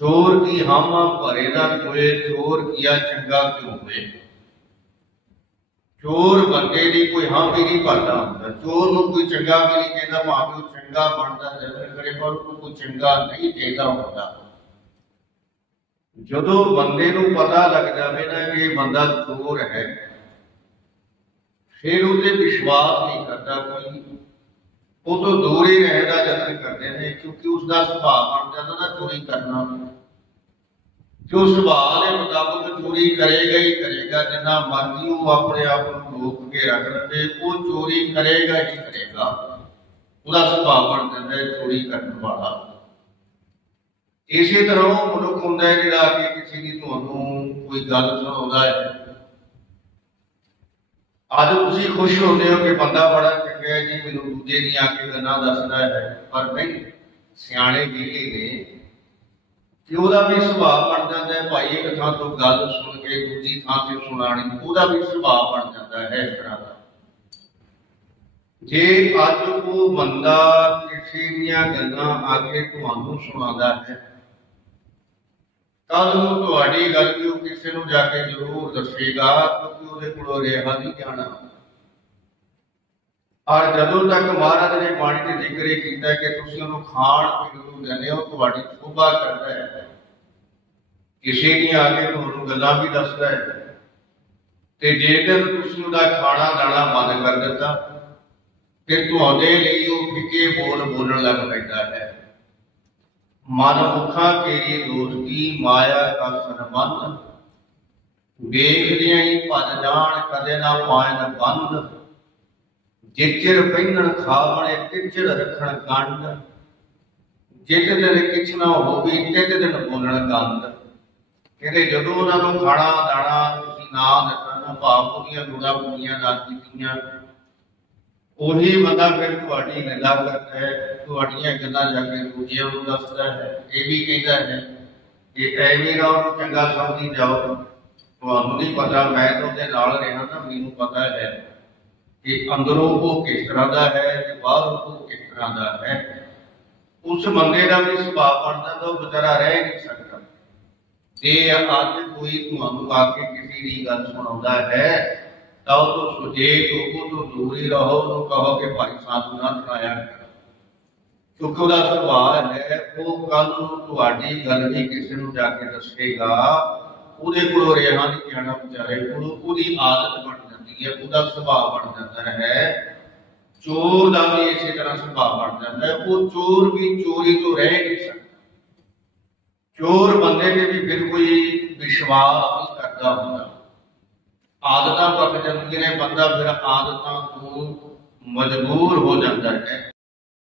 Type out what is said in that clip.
ਚੋਰ ਕੀ ਹਾਮਾ ਭਰੇ ਨਾ ਕੋਏ ਚੋਰ ਕੀਆ ਚੰਗਾ ਕਿਉਂ ਹੋਏ ਚੋਰ ਬੰਦੇ ਦੀ ਕੋਈ ਹਾਂ ਵੀ ਨਹੀਂ ਭਰਦਾ ਹੁੰਦਾ ਚੋਰ ਨੂੰ ਕੋਈ ਚੰਗਾ ਵੀ ਨਹੀਂ ਕਹਿੰਦਾ ਭਾਵੇਂ ਉਹ ਚੰਗਾ ਬਣਦਾ ਜ਼ਰੂਰ ਕਰੇ ਪਰ ਉਹ ਕੋਈ ਚੰਗਾ ਨਹੀਂ ਕਹਿੰਦਾ ਹੁੰਦਾ ਜਦੋਂ ਬੰਦੇ ਨੂੰ ਪਤਾ ਲੱਗ ਜਾਵੇ ਨਾ ਕਿ ਇਹ ਬੰਦਾ ਚੋਰ ਹੈ ਫਿਰ ਉਹਤੇ ਵਿਸ਼ਵਾਸ ਨਹੀਂ ਕਰਦਾ ਕੋਈ ਉਹ ਤੋਂ ਦੂਰ ਹੀ ਰਹਿਣ ਦਾ ਯਤਨ ਕਰਦੇ ਨੇ, ਕਿਉਂਕਿ ਉਸ ਦਾ ਸੁਭਾਅ ਬਣ ਜਾਂਦਾ ਨਾ, ਚੋਰੀ ਕਰਨਾ। ਜੋ ਸੁਭਾਅ ਦੇ ਮੁਤਾਬਕ ਚੋਰੀ ਕਰੇਗਾ ਹੀ ਕਰੇਗਾ, ਜਿੰਨਾ ਮਰਜ਼ੀ ਉਹ ਆਪਣੇ ਆਪ ਨੂੰ ਰੋਕ ਕੇ ਰੱਖ ਲਵੇ, ਉਹ ਚੋਰੀ ਕਰੇਗਾ ਹੀ ਕਰੇਗਾ। ਉਹਦਾ ਸੁਭਾਅ ਬਣ ਜਾਂਦਾ ਹੈ ਚੋਰੀ ਕਰਨ ਵਾਲਾ। ਇਸੇ ਤਰ੍ਹਾਂ ਉਹ ਮਨੁੱਖ ਹੁੰਦਾ ਹੈ ਜਿਹੜਾ ਕਿ ਕਿਸੇ ਦੀ ਤੁਹਾਨੂੰ ਕੋਈ ਗੱਲ ਸੁਣਾਉਂਦਾ ਹੈ। ਅੱਜ ਤੁਸੀਂ ਖੁਸ਼ ਹੁੰਦੇ ਹੋ ਕਿ ਬੰਦਾ ਬੜਾ ਚੰਗਾ ਹੈ ਜੀ, ਮੈਨੂੰ ਦੂਜੇ ਦੀਆਂ ਆ ਗੱਲਾਂ ਦੱਸਦਾ ਹੈ। ਪਰ ਨਹੀਂ, ਸਿਆਣੇ ਵਿਹਲੇ ਨੇ। ਕਿ ਉਹਦਾ ਵੀ ਸੁਭਾਅ ਬਣ ਜਾਂਦਾ ਹੈ। ਭਾਈ ਇੱਕ ਥਾਂ ਤੋਂ ਗੱਲ ਸੁਣ ਕੇ ਦੂਜੀ ਥਾਂ ਤੇ ਸੁਣਾਣੀ ਉਹਦਾ ਵੀ ਸੁਭਾਅ ਬਣ ਜਾਂਦਾ ਹੈ ਇਸ ਤਰ੍ਹਾਂ ਦਾ। ਜੇ ਅੱਜ ਉਹ ਬੰਦਾ ਕਿਸੇ ਦੀਆਂ ਗੱਲਾਂ ਆ ਕੇ ਤੁਹਾਨੂੰ ਸੁਣਾਉਂਦਾ ਹੈ ਕੱਲ ਨੂੰ ਤੁਹਾਡੀ ਗੱਲ ਵੀ ਕਿਸੇ ਨੂੰ ਜਾ ਕੇ ਜ਼ਰੂਰ ਦੱਸੇਗਾ? ਕਿਉਂਕਿ ਉਹਦੇ ਕੋਲੋਂ ਰਿਹਾ ਨਹੀਂ ਜਾਣਾ। ਔਰ ਜਦੋਂ ਤੱਕ ਮਹਾਰਾਜ ਨੇ ਬਾਣੀ ਤੇ ਜ਼ਿਕਰ ਇਹ ਕੀਤਾ ਕਿ ਤੁਸੀਂ ਉਹਨੂੰ ਖਾਣ ਪੀਣ ਨੂੰ ਦਿੰਦੇ ਹੋ, ਤੁਹਾਡੀ ਸ਼ੋਭਾ ਕਰਦਾ ਹੈ। ਕਿਸੇ ਦੀਆਂ ਆ ਕੇ ਤੁਹਾਨੂੰ ਗੱਲਾਂ ਵੀ ਦੱਸਦਾ ਹੈ। ਤੇ ਜੇਕਰ ਤੁਸੀਂ ਉਹਦਾ ਖਾਣਾ ਦਾਣਾ ਬੰਦ ਕਰ ਦਿੱਤਾ ਤੇ ਤੁਹਾਡੇ ਲਈ ਉਹ ਫਿੱਕੇ ਬੋਲ ਬੋਲਣ ਲੱਗ ਪੈਂਦਾ ਹੈ। ਮਨ ਮੁਖਾ ਕੇਰੀ ਦੋਸਤੀ ਮਾਇਆ ਕਾ ਸੰਬੰਧ। ਵੇਖਦਿਆਂ ਹੀ ਭਜ ਜਾਣ, ਕਦੇ ਨਾ ਪਾਇਨ ਬੰਦ। ਜਿਚਰ ਪਹਿਨਣ ਖਾਵਣੇ ਤਿਚਰ ਰੱਖਣ ਗੰਡ ਜਿਤ ਦਿਨ ਕਿਛ ਨਾ ਹੋਵੇ, ਤਿਤ ਦਿਨ ਬੋਲਣ ਗੰਦ ਕਹਿੰਦੇ ਜਦੋਂ ਉਹਨਾਂ ਨੂੰ ਖਾਣਾ ਦਾਣਾ, ਤੁਸੀਂ ਨਾ ਦਿੱਤਾ ਨਾ ਭਾਵ ਉਹਦੀਆਂ ਗੁਣਾ ਪੂਰੀਆਂ ਨਾ ਕੀਤੀਆਂ। ਉਹੀ ਬੰਦਾ ਫਿਰ ਤੁਹਾਡੀ ਨਿੰਦਾ ਕਰਦਾ ਹੈ, ਤੁਹਾਡੀਆਂ ਗੱਲਾਂ ਜਾ ਕੇ ਦੂਜਿਆਂ ਨੂੰ ਦੱਸਦਾ ਹੈ, ਇਹ ਵੀ ਕਹਿੰਦਾ ਹੈ ਕਿ ਐਵੇਂ ਨਾ ਚੰਗਾ ਸਮਝੀ ਜਾਓ। ਤੁਹਾਨੂੰ ਨਹੀਂ ਪਤਾ, ਮੈਂ ਤਾਂ ਉਹਦੇ ਨਾਲ ਰਿਹਾ ਨਾ ਮੈਨੂੰ ਪਤਾ ਹੈ ਕਿ ਅੰਦਰੋਂ ਉਹ ਕਿਸ ਤਰ੍ਹਾਂ ਦਾ ਹੈ ਤੇ ਬਾਹਰੋਂ ਉਹ ਕਿਸ ਤਰ੍ਹਾਂ ਦਾ ਹੈ। ਉਸ ਬੰਦੇ ਦਾ ਵੀ ਸੁਭਾਅ ਬਣਦਾ ਤਾਂ ਉਹ ਵਿਚਾਰਾ ਰਹਿ ਨਹੀਂ ਸਕਦਾ। ਜੇ ਅੱਜ ਕੋਈ ਤੁਹਾਨੂੰ ਆ ਕੇ ਕਿਸੇ ਦੀ ਗੱਲ ਸੁਣਾਉਂਦਾ ਹੈ ਤਾਂ ਉਹ ਸੁਚੇਤ ਹੋ ਉਹ ਤੋਂ ਦੂਰ ਹੀ ਰਹੋ, ਉਹਨੂੰ ਕਹੋ ਕਿ ਭਾਈ ਸਾਨੂੰ ਨਾ ਸੁਣਾਇਆ ਕਰ। ਕਿਉਂਕਿ ਉਹਦਾ ਸੁਭਾਅ ਹੈ, ਉਹ ਕੱਲ ਨੂੰ ਤੁਹਾਡੀ ਗੱਲ ਵੀ ਕਿਸੇ ਨੂੰ ਜਾ ਕੇ ਦੱਸੇਗਾ। ਉਹਦੇ ਕੋਲੋਂ ਰਿਹਾ ਨਹੀਂ ਜਾਣਾ ਵਿਚਾਰੇ ਕੋਲੋਂ, ਉਹਦੀ ਆਦਤ ਬਣ ਜਾਂਦੀ ਹੈ, ਉਹਦਾ ਸੁਭਾਅ ਬਣ ਜਾਂਦਾ ਹੈ। ਚੋਰ ਦਾ ਵੀ ਇਸੇ ਤਰ੍ਹਾਂ ਸੁਭਾਅ ਬਣ ਜਾਂਦਾ ਹੈ, ਉਹ ਚੋਰ ਵੀ ਚੋਰੀ ਤੋਂ ਰਹਿ ਨਹੀਂ ਸਕਦਾ। ਚੋਰ ਬੰਦੇ ਨੇ ਵੀ ਫਿਰ ਕੋਈ ਵਿਸ਼ਵਾਸ ਨਹੀਂ ਕਰਦਾ ਹੁੰਦਾ। ਆਦਤਾਂ ਪੱਕ ਜਾਂਦੀਆਂ ਨੇ ਬੰਦਾ ਫਿਰ ਆਦਤਾਂ ਤੋਂ ਮਜਬੂਰ ਹੋ ਜਾਂਦਾ ਹੈ।